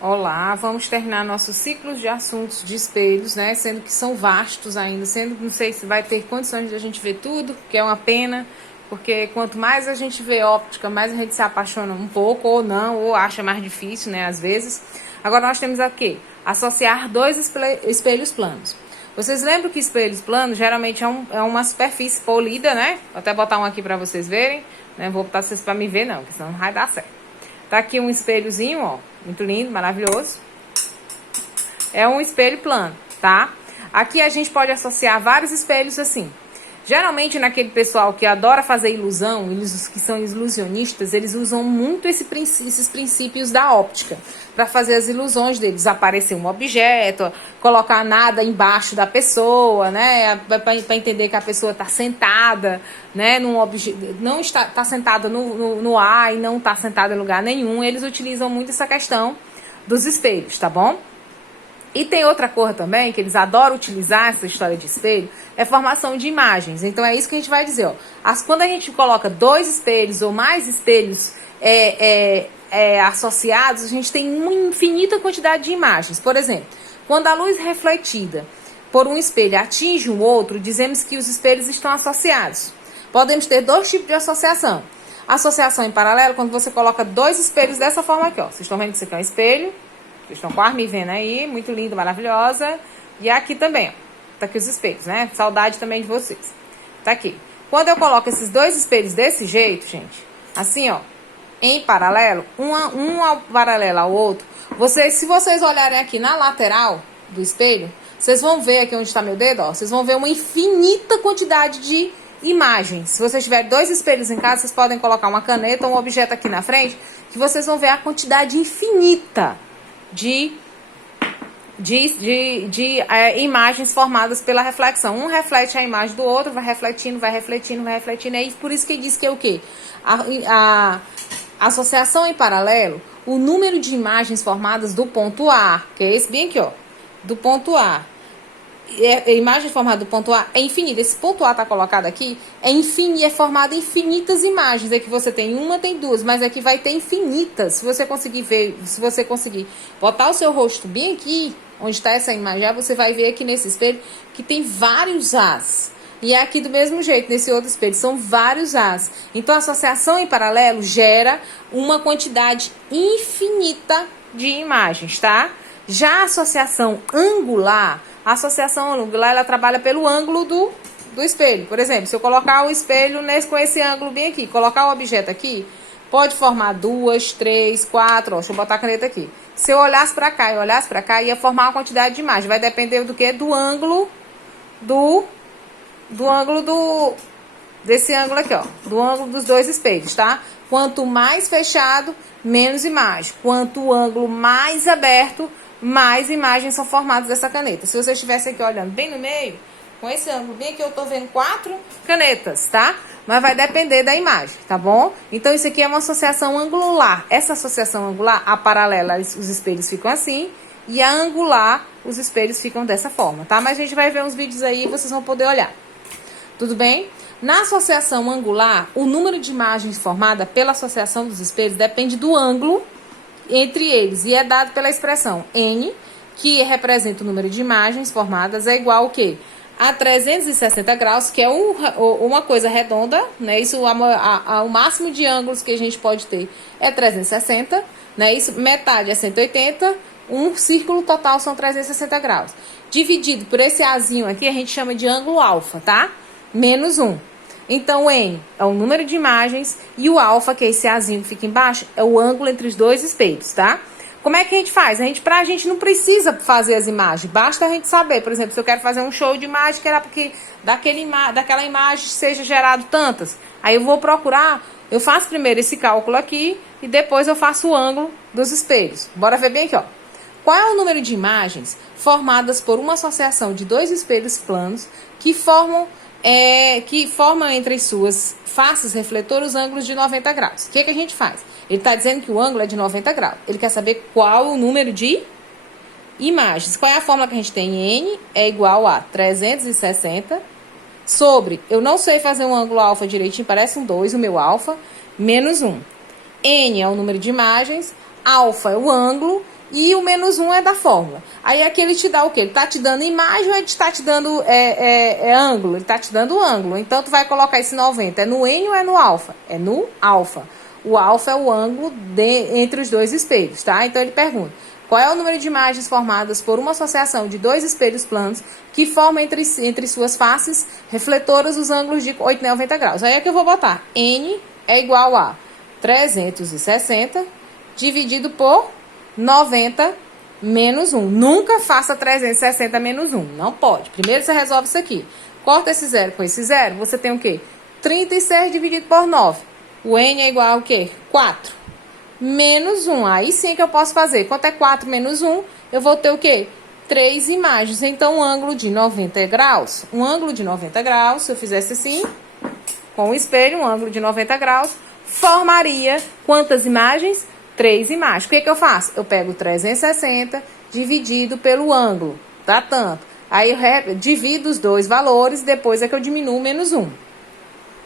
Olá, vamos terminar nossos ciclos de assuntos de espelhos, né? Sendo que são vastos ainda, sendo que não sei se vai ter condições de a gente ver tudo, que é uma pena, porque quanto mais a gente vê óptica, mais a gente se apaixona um pouco, ou não, ou acha mais difícil, né? Às vezes. Agora nós temos aqui, associar dois espelhos planos. Vocês lembram que espelhos planos geralmente é uma superfície polida, né? Vou até botar um aqui para vocês verem, né? Vou botar vocês para me ver não, porque senão não vai dar certo. Tá aqui um espelhozinho, ó, muito lindo, maravilhoso. É um espelho plano, tá? Aqui a gente pode associar vários espelhos assim. Geralmente naquele pessoal que adora fazer ilusão, eles que são ilusionistas, eles usam muito esses princípios da óptica para fazer as ilusões deles. Aparecer um objeto, colocar nada embaixo da pessoa, né? Para entender que a pessoa está sentada, né? Num objeto, não está sentada no ar e não está sentada em lugar nenhum. Eles utilizam muito essa questão dos espelhos, tá bom? E tem outra cor também, que eles adoram utilizar essa história de espelho, é formação de imagens. Então é isso que a gente vai dizer, ó. Quando a gente coloca dois espelhos ou mais espelhos associados, a gente tem uma infinita quantidade de imagens. Por exemplo, quando a luz refletida por um espelho atinge um outro, dizemos que os espelhos estão associados. Podemos ter dois tipos de associação. Associação em paralelo, quando você coloca dois espelhos dessa forma aqui, ó. Vocês estão vendo que isso aqui é um espelho. Vocês estão quase me vendo aí, muito linda, maravilhosa. E aqui também, ó. Tá aqui os espelhos, né? Saudade também de vocês. Tá aqui. Quando eu coloco esses dois espelhos desse jeito, gente, assim, ó, em paralelo, um ao paralelo ao outro, se vocês olharem aqui na lateral do espelho, vocês vão ver aqui onde está meu dedo, ó, vocês vão ver uma infinita quantidade de imagens. Se vocês tiverem dois espelhos em casa, vocês podem colocar uma caneta ou um objeto aqui na frente, que vocês vão ver a quantidade infinita de imagens formadas pela reflexão. Um reflete a imagem do outro, vai refletindo, vai refletindo, vai refletindo. É por isso que diz que é o quê? A associação em paralelo, o número de imagens formadas do ponto A, que é esse bem aqui, ó, do ponto A. A imagem formada do ponto A é infinita. Esse ponto A está colocado aqui, é formado infinitas imagens. É que você tem uma, tem duas, mas aqui vai ter infinitas. Se você conseguir ver, se você conseguir botar o seu rosto bem aqui, onde está essa imagem, você vai ver aqui nesse espelho que tem vários As. E é aqui do mesmo jeito, nesse outro espelho, são vários As. Então, a associação em paralelo gera uma quantidade infinita de imagens, tá? Já a associação angular, ela trabalha pelo ângulo do espelho. Por exemplo, se eu colocar o espelho com esse ângulo bem aqui, colocar o objeto aqui, pode formar 2, 3, 4, ó, deixa eu botar a caneta aqui. Se eu olhasse para cá e olhasse para cá, ia formar uma quantidade de imagem. Vai depender do quê? Do ângulo desse ângulo aqui, ó, do ângulo dos dois espelhos, tá? Quanto mais fechado, menos imagem. Quanto o ângulo mais aberto, mais imagens são formadas dessa caneta. Se você estivesse aqui olhando bem no meio, com esse ângulo bem aqui, eu tô vendo 4 canetas, tá? Mas vai depender da imagem, tá bom? Então, isso aqui é uma associação angular. Essa associação angular, a paralela, os espelhos ficam assim, e a angular, os espelhos ficam dessa forma, tá? Mas a gente vai ver uns vídeos aí e vocês vão poder olhar. Tudo bem? Na associação angular, o número de imagens formada pela associação dos espelhos depende do ângulo entre eles e é dado pela expressão N, que representa o número de imagens formadas, é igual ao quê? A 360 graus, que é uma coisa redonda, né? Isso, o máximo de ângulos que a gente pode ter é 360, né? Isso, metade é 180, um círculo total são 360 graus. Dividido por esse Azinho aqui, a gente chama de ângulo alfa, tá? Menos 1. Então, o N é o número de imagens e o alfa, que é esse Azinho que fica embaixo, é o ângulo entre os dois espelhos, tá? Como é que a gente faz? A gente não precisa fazer as imagens, basta a gente saber. Por exemplo, se eu quero fazer um show de imagem, que era porque daquela imagem seja gerado tantas. Aí eu vou procurar, eu faço primeiro esse cálculo aqui e depois eu faço o ângulo dos espelhos. Bora ver bem aqui, ó. Qual é o número de imagens formadas por uma associação de dois espelhos planos que formam entre suas faces refletoras os ângulos de 90 graus? O que a gente faz? Ele está dizendo que o ângulo é de 90 graus. Ele quer saber qual o número de imagens. Qual é a fórmula que a gente tem? N é igual a 360 sobre, eu não sei fazer um ângulo alfa direitinho, parece um 2, o meu alfa, menos 1. N é o número de imagens, alfa é o ângulo e o menos 1 é da fórmula. Aí aqui ele te dá o quê? Ele tá te dando imagem ou ele está te dando ângulo? Ele tá te dando ângulo. Então, tu vai colocar esse 90. É no N ou é no alfa? É no alfa. O alfa é o ângulo entre os dois espelhos, tá? Então, ele pergunta: qual é o número de imagens formadas por uma associação de dois espelhos planos que formam entre suas faces refletoras os ângulos de 8 e 90 graus? Aí é que eu vou botar. N é igual a 360 dividido por 90 menos 1. Nunca faça 360 menos 1. Não pode. Primeiro você resolve isso aqui. Corta esse zero com esse zero. Você tem o quê? 36 dividido por 9. O N é igual ao quê? 4. Menos 1. Aí sim que eu posso fazer. Quanto é 4 menos 1? Eu vou ter o quê? 3 imagens. Então, um ângulo de 90 graus. Um ângulo de 90 graus, se eu fizesse assim, com o espelho, um ângulo de 90 graus, formaria quantas imagens? 3 imagens. O que eu faço? Eu pego 360 dividido pelo ângulo. Dá tanto. Aí eu divido os dois valores, depois é que eu diminuo menos 1.